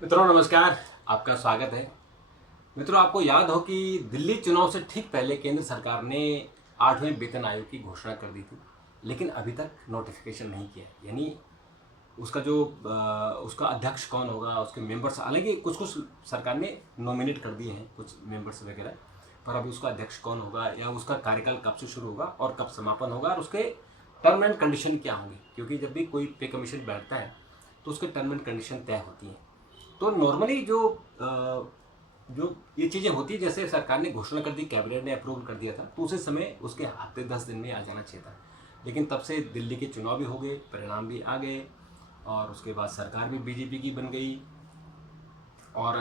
मित्रों नमस्कार, आपका स्वागत है। मित्रों, आपको याद हो कि दिल्ली चुनाव से ठीक पहले केंद्र सरकार ने 8वें वेतन आयोग की घोषणा कर दी थी, लेकिन अभी तक नोटिफिकेशन नहीं किया। यानी उसका जो उसका अध्यक्ष कौन होगा, उसके मेंबर्स, हालांकि कुछ कुछ सरकार ने नॉमिनेट कर दिए हैं कुछ मेंबर्स वगैरह, पर अभी उसका अध्यक्ष कौन होगा या उसका कार्यकाल कब से शुरू होगा और कब समापन होगा और उसके टर्म एंड कंडीशन क्या होंगे, क्योंकि जब भी कोई पे कमीशन बैठता है तो उसके टर्म एंड कंडीशन तय होती हैं। तो नॉर्मली जो ये चीज़ें होती है, जैसे सरकार ने घोषणा कर दी, कैबिनेट ने अप्रूव कर दिया था, तो उसी समय उसके हफ्ते 10 दिन में आ जाना चाहिए था। लेकिन तब से दिल्ली के चुनाव भी हो गए, परिणाम भी आ गए और उसके बाद सरकार भी बीजेपी की बन गई और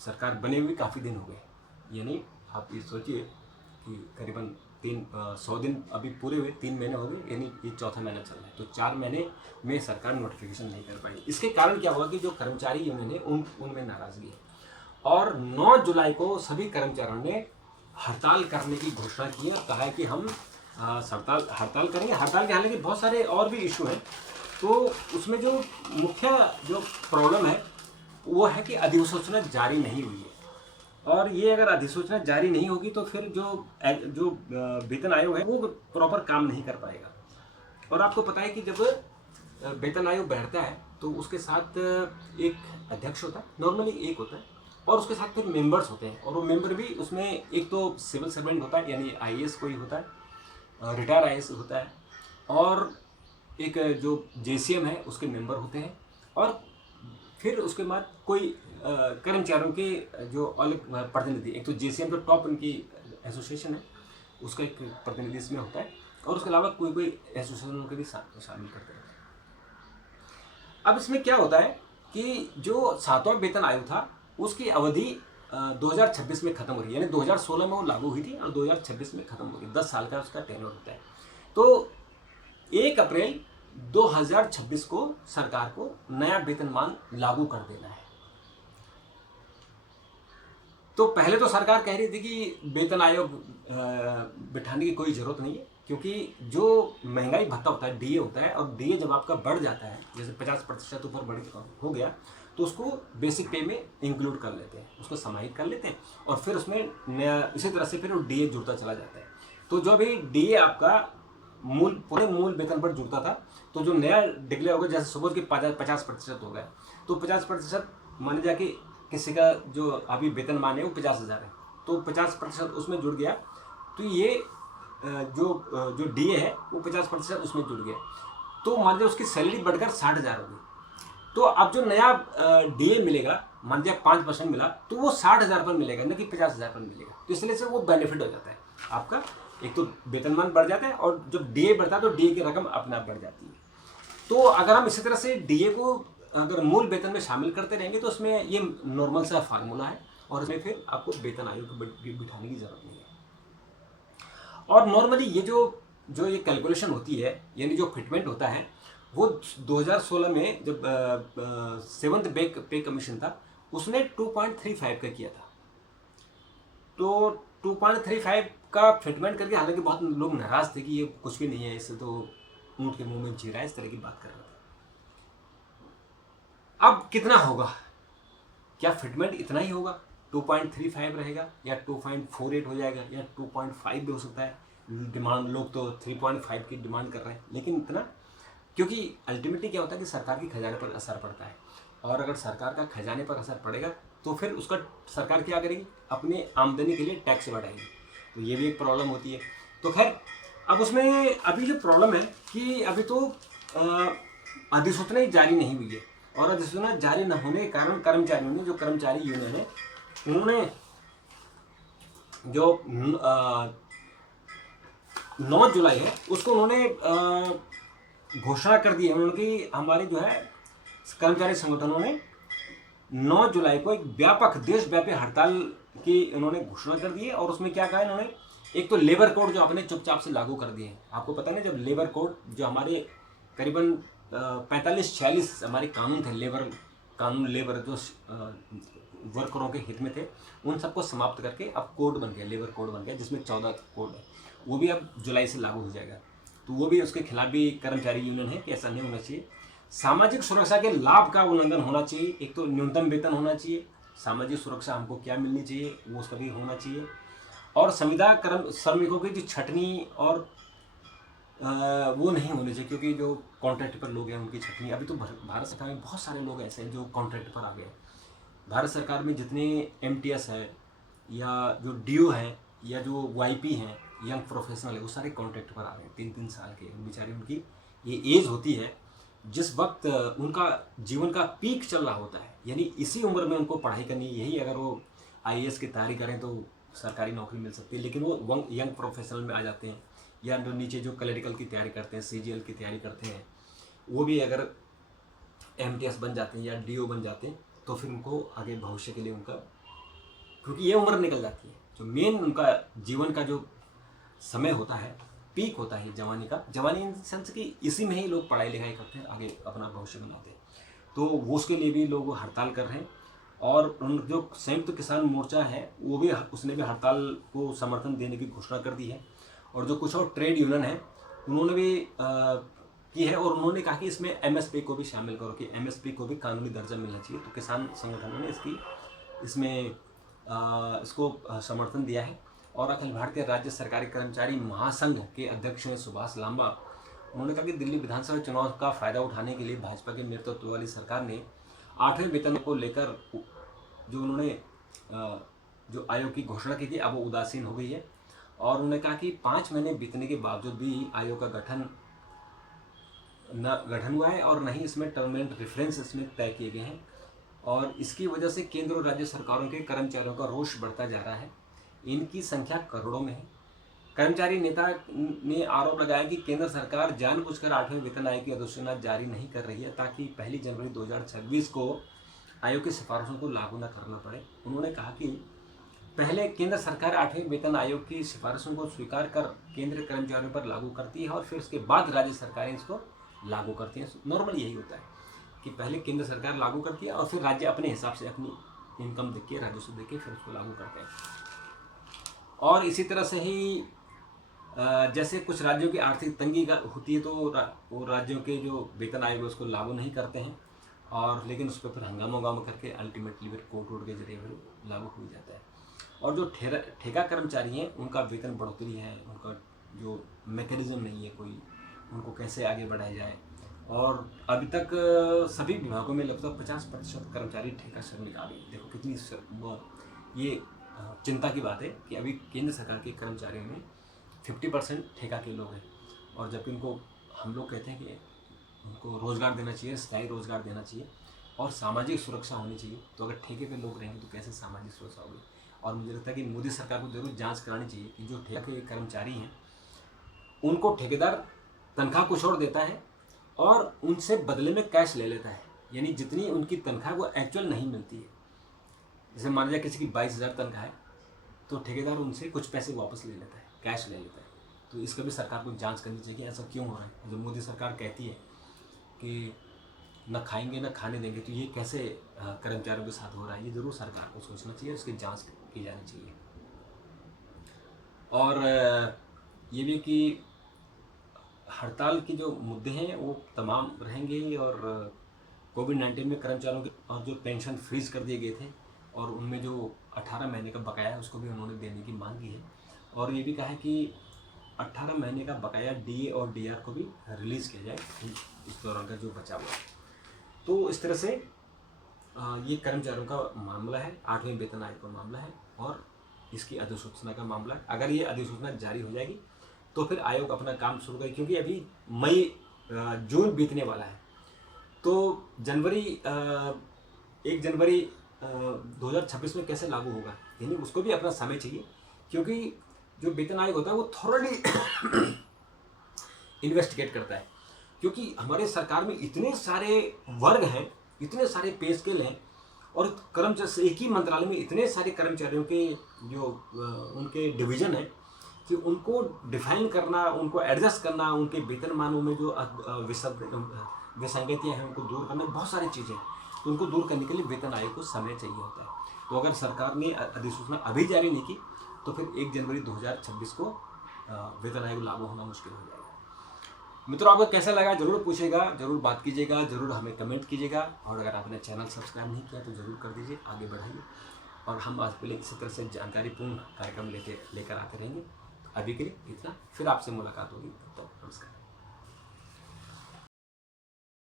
सरकार बने हुए काफ़ी दिन हो गए। यानी आप ये सोचिए कि करीबन 100 दिन अभी पूरे हुए, 3 महीने हो गए, यानी ये चौथा महीना चल रहा है। तो 4 महीने में सरकार नोटिफिकेशन नहीं कर पाई। इसके कारण क्या हुआ कि जो कर्मचारी यूनियन है उनमें नाराजगी है और 9 जुलाई को सभी कर्मचारियों ने हड़ताल करने की घोषणा की है और कहा है कि हम हड़ताल करेंगे। हड़ताल के हालांकि बहुत सारे और भी इशू हैं, तो उसमें जो मुख्य जो प्रॉब्लम है वो है कि अधिसूचना जारी नहीं हुई है। और ये अगर अधिसूचना जारी नहीं होगी तो फिर जो जो वेतन आयोग है वो प्रॉपर काम नहीं कर पाएगा। और आपको पता है कि जब वेतन आयोग बैठता है तो उसके साथ एक अध्यक्ष होता है, नॉर्मली एक होता है, और उसके साथ फिर मेंबर्स होते हैं। और वो मेंबर भी उसमें एक तो सिविल सर्वेंट होता है, यानी आईएएस कोई होता है, रिटायर आईएएस होता है, और एक जो जेसीएम है उसके मेंबर होते हैं, और फिर उसके बाद कोई कर्मचारियों के जो अलग प्रतिनिधि, एक तो जेसीएम जो टॉप उनकी एसोसिएशन है उसका एक प्रतिनिधि इसमें होता है, और उसके अलावा कोई कोई एसोसिएशन के भी शामिल करते हैं। अब इसमें क्या होता है कि जो 7वां वेतन आयोग था उसकी अवधि 2026 में खत्म हो रही है, यानी 2016 में वो लागू हुई थी और 2026 में खत्म हो गई। 10 साल का उसका टेन्योर होता है। तो 1 अप्रैल 2026 को सरकार को नया वेतनमान लागू कर देना है। तो पहले तो सरकार कह रही थी कि वेतन आयोग बिठाने की कोई ज़रूरत नहीं है, क्योंकि जो महंगाई भत्ता होता है, डीए होता है, और डीए जब आपका बढ़ जाता है, जैसे 50% ऊपर बढ़ हो गया, तो उसको बेसिक पे में इंक्लूड कर लेते हैं, उसको समाहित कर लेते हैं, और फिर उसमें नया इसी तरह से फिर वो डीए जुड़ता चला जाता है। तो जो भी डीए आपका पूरे मूल वेतन पर जुड़ता था, तो जो नया डिक्लेयर होगा, जैसे सपोज कि 50% हो गया, तो 50% माने जाके किसी का जो अभी वेतन मान है वो 50,000 है, तो 50% उसमें जुड़ गया, तो ये जो डीए है वो 50% उसमें जुड़ गया, तो मान लीजिए उसकी सैलरी बढ़कर 60,000 हो गई। तो अब जो नया डीए मिलेगा, मान लीजिए 5% मिला, तो वो 60,000 पर मिलेगा, न कि 50,000 पर मिलेगा। तो इसलिए से वो बेनिफिट हो जाता है आपका, एक तो वेतनमान बढ़ जाता है और जब डीए बढ़ता है तो डीए की रकम अपने आप बढ़ जाती है। तो अगर हम इसी तरह से डीए को अगर मूल वेतन में शामिल करते रहेंगे तो उसमें ये नॉर्मल सा फार्मूला है, और इसमें फिर आपको वेतन आयोग बिठाने की जरूरत नहीं है। और नॉर्मली ये जो जो ये कैलकुलेशन होती है, यानी जो फिटमेंट होता है, वो 2016 में जब 7th पे कमीशन था, उसने 2.35 का किया था। तो 2.35 का फिटमेंट करके हालांकि बहुत लोग नाराज थे कि ये कुछ भी नहीं है, इससे तो ऊँट के मुंह में जीरा है, इस तरह की बात कर रहे थे। अब कितना होगा, क्या फिटमेंट इतना ही होगा, 2.35 रहेगा या 2.48 हो जाएगा या 2.5 भी हो सकता है। डिमांड लोग तो 3.5 की डिमांड कर रहे हैं, लेकिन इतना, क्योंकि अल्टीमेटली क्या होता है कि सरकार के खजाने पर असर पड़ता है, और अगर सरकार का खजाने पर असर पड़ेगा तो फिर उसका सरकार क्या करेगी, अपनी आमदनी के लिए टैक्स बढ़ाएगी, तो ये भी एक प्रॉब्लम होती है। तो खैर, अब उसमें अभी जो प्रॉब्लम है कि अभी तो अधिसूचना ही जारी नहीं हुई है, और अधिसूचना जारी न होने के कारण कर्मचारियों ने, जो कर्मचारी यूनियन है, उन्होंने जो 9 जुलाई है उसको उन्होंने घोषणा कर दी है उन्होंने कि हमारे जो है कर्मचारी संगठनों ने 9 जुलाई को एक व्यापक देशव्यापी हड़ताल की उन्होंने घोषणा कर दी है। और उसमें क्या कहा इन्होंने, एक तो लेबर कोड जो अपने चुपचाप से लागू कर दिए हैं। आपको पता नहीं, जब लेबर कोड जो हमारे करीबन 45-46 हमारे कानून थे, लेबर जो वर्करों के हित में थे, उन सबको समाप्त करके अब कोड बन गया, लेबर कोड बन गया, जिसमें 14 कोड है, वो भी अब जुलाई से लागू हो जाएगा। तो वो भी उसके खिलाफ भी कर्मचारी यूनियन है कि ऐसा नहीं होना चाहिए। सामाजिक सुरक्षा के लाभ का उल्लंघन होना चाहिए। एक तो न्यूनतम वेतन होना चाहिए, सामाजिक सुरक्षा हमको क्या मिलनी चाहिए वो उसका भी होना चाहिए, और संविदा कर्म श्रमिकों की जो छटनी और वो नहीं होनी चाहिए, क्योंकि जो कॉन्ट्रैक्ट पर लोग हैं उनकी छटनी, अभी तो भारत सरकार में बहुत सारे लोग ऐसे हैं जो कॉन्ट्रैक्ट पर आ गए हैं। भारत सरकार में जितने MTS है या जो DO है या जो YP हैं, यंग प्रोफेशनल है, वो सारे कॉन्ट्रैक्ट पर आ गए, 3-3 साल के बेचारे। उनकी ये एज होती है जिस वक्त उनका जीवन का पीक चल रहा होता है, यानी इसी उम्र में उनको पढ़ाई करनी, यही अगर वो IAS की तैयारी करें तो सरकारी नौकरी मिल सकती है, लेकिन वो यंग प्रोफेशनल में आ जाते हैं, या जो नीचे जो क्लरिकल की तैयारी करते हैं, CGL की तैयारी करते हैं, वो भी अगर MTS बन जाते हैं या DO बन जाते हैं तो फिर उनको आगे भविष्य के लिए उनका, क्योंकि ये उम्र निकल जाती है, जो मेन उनका जीवन का जो समय होता है, पीक होता है जवानी का, जवानी इन सेंस कि इसी में ही लोग पढ़ाई लिखाई करते हैं, आगे अपना भविष्य बनाते हैं, तो वो उसके लिए भी लोग हड़ताल कर रहे हैं। और उन जो संयुक्त किसान मोर्चा है वो भी, उसने भी हड़ताल को समर्थन देने की घोषणा कर दी है, और जो कुछ और ट्रेड यूनियन है उन्होंने भी की है, और उन्होंने कहा कि इसमें MSP को भी शामिल करो, कि MSP को भी कानूनी दर्जा मिलना चाहिए। तो किसान संगठनों ने इसमें इसको समर्थन दिया है। और अखिल भारतीय राज्य सरकारी कर्मचारी महासंघ के अध्यक्ष हैं सुभाष लांबा, उन्होंने कहा कि दिल्ली विधानसभा चुनाव का फायदा उठाने के लिए भाजपा के नेतृत्व वाली सरकार ने 8वें वेतन को लेकर जो उन्होंने जो आयोग की घोषणा की थी, अब वो उदासीन हो गई है। और उन्होंने कहा कि 5 महीने बीतने के बावजूद भी आयोग का गठन हुआ है, और न ही इसमें टर्म एंड रेफरेंस इसमें तय किए गए हैं, और इसकी वजह से केंद्र और राज्य सरकारों के कर्मचारियों का रोष बढ़ता जा रहा है। इनकी संख्या करोड़ों में है। कर्मचारी नेता ने आरोप लगाया कि केंद्र सरकार जानबूझकर 8वें वेतन आयोग की अधिसूचना जारी नहीं कर रही है ताकि 1 जनवरी 2026 को आयोग की सिफारिशों को लागू न करना पड़े। उन्होंने कहा कि पहले केंद्र सरकार 8वें वेतन आयोग की सिफारिशों को स्वीकार कर केंद्रीय कर्मचारियों पर लागू करती है, और फिर उसके बाद राज्य सरकारें इसको लागू करती हैं। नॉर्मल यही होता है कि पहले केंद्र सरकार लागू करती है और फिर राज्य अपने हिसाब से अपनी इनकम देख के, राजस्व देख के फिर उसको लागू करते हैं। और इसी तरह से ही जैसे कुछ राज्यों की आर्थिक तंगी होती है तो वो राज्यों के जो वेतन आयोग उसको लागू नहीं करते हैं, और लेकिन उस पर फिर हंगामा करके अल्टीमेटली फिर कोर्ट के जरिए फिर लागू हो जाता है। और जो ठेका कर्मचारी हैं उनका वेतन बढ़ोतरी है, उनका जो मैकेनिज्म नहीं है कोई, उनको कैसे आगे बढ़ाया जाए। और अभी तक सभी विभागों में लगभग 50% कर्मचारी ठेका श्रमिक आ गए। देखो कितनी ये चिंता की बात है कि अभी केंद्र सरकार के कर्मचारियों में 50% ठेका के लोग हैं, और जबकि उनको हम लोग कहते हैं कि उनको रोज़गार देना चाहिए, स्थायी रोज़गार देना चाहिए और सामाजिक सुरक्षा होनी चाहिए। तो अगर ठेके पे लोग रहेंगे तो कैसे सामाजिक सुरक्षा होगी। और मुझे लगता है कि मोदी सरकार को जरूर जांच करानी चाहिए कि जो ठेका के कर्मचारी हैं उनको ठेकेदार तनख्वाह कुछ और देता है और उनसे बदले में कैश ले लेता है, यानी जितनी उनकी तनख्वाह वो एक्चुअल नहीं मिलती है। जैसे मान लिया किसी की 22,000 तनख्वाह है तो ठेकेदार उनसे कुछ पैसे वापस ले लेता है, कैश ले लेता है। तो इसका भी सरकार को जांच करनी चाहिए कि ऐसा क्यों हो रहा है। जो मोदी सरकार कहती है कि न खाएंगे न खाने देंगे, तो ये कैसे कर्मचारियों के साथ हो रहा है, ये ज़रूर सरकार को सोचना चाहिए, इसकी जांच की जानी चाहिए। और ये भी कि हड़ताल के जो मुद्दे हैं वो तमाम रहेंगे, और कोविड-19 में कर्मचारियों के और जो पेंशन फ्रीज कर दिए गए थे और उनमें जो 18 महीने का बकाया है उसको भी उन्होंने देने की मांग की है। और ये भी कहा है कि 18 महीने का बकाया DA और DR को भी रिलीज़ किया जाए इस दौरान का जो बचा हुआ है। तो इस तरह से ये कर्मचारियों का मामला है, 8वें वेतन आयोग का मामला है और इसकी अधिसूचना का मामला है। अगर ये अधिसूचना जारी हो जाएगी तो फिर आयोग अपना काम शुरू करेगी, क्योंकि अभी जून बीतने वाला है। तो 1 जनवरी 2026 में कैसे लागू होगा, यानी उसको भी अपना समय चाहिए, क्योंकि जो वेतन आयोग होता है वो थोरली इन्वेस्टिगेट करता है। क्योंकि हमारे सरकार में इतने सारे वर्ग हैं, इतने सारे पे स्केल हैं, और कर्मचारी एक ही मंत्रालय में इतने सारे कर्मचारियों के जो उनके डिवीज़न हैं कि उनको डिफाइन करना, उनको एडजस्ट करना, उनके वेतनमानों में जो विसंगतियाँ हैं उनको दूर करना, बहुत सारी चीज़ें हैं। तो उनको दूर करने के लिए वेतन आयोग को समय चाहिए होता है। तो अगर सरकार ने अधिसूचना अभी जारी नहीं की तो फिर 1 जनवरी 2026 को वेतन आयोग लागू होना मुश्किल हो जाएगा। मित्रों आपको कैसा लगा जरूर पूछेगा, जरूर बात कीजिएगा, जरूर हमें कमेंट कीजिएगा, और अगर आपने चैनल सब्सक्राइब नहीं किया तो जरूर कर दीजिए, आगे बढ़ाइए। और हम आज पहले इसी तरह से जानकारीपूर्ण कार्यक्रम लेकर आते रहेंगे। अभी के लिए इतना, फिर आपसे मुलाकात होगी। तो